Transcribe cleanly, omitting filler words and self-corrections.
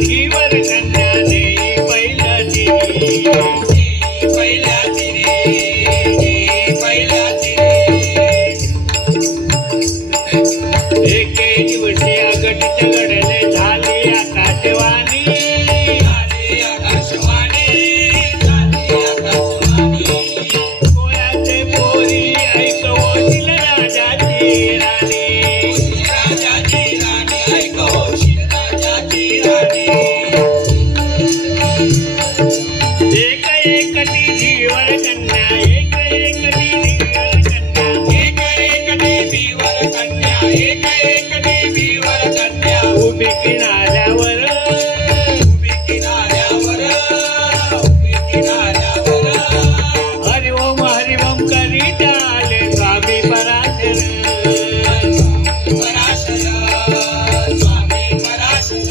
धीवर कन्या देई पहिल्याची पहिल्याची रे पहिल्याची एके दिवशी अगटीत घडले झाली आकाशवाणी झाली आकाशवाणी झाली आकाशवाणी पोराचे पोरी ऐकवतील राजाची राणी राजाची राणी ऐकवतील राजाची राणी एक एकटी धीवर कन्या एक एकटी धीवर कन्या एक एकटी धीवर कन्या उभी किनाऱ्यावर उभी किनाऱ्यावर उभी किनाऱ्यावर हरिओम हरिओम करीत आले स्वामी पराशर पराशर स्वामी पराशर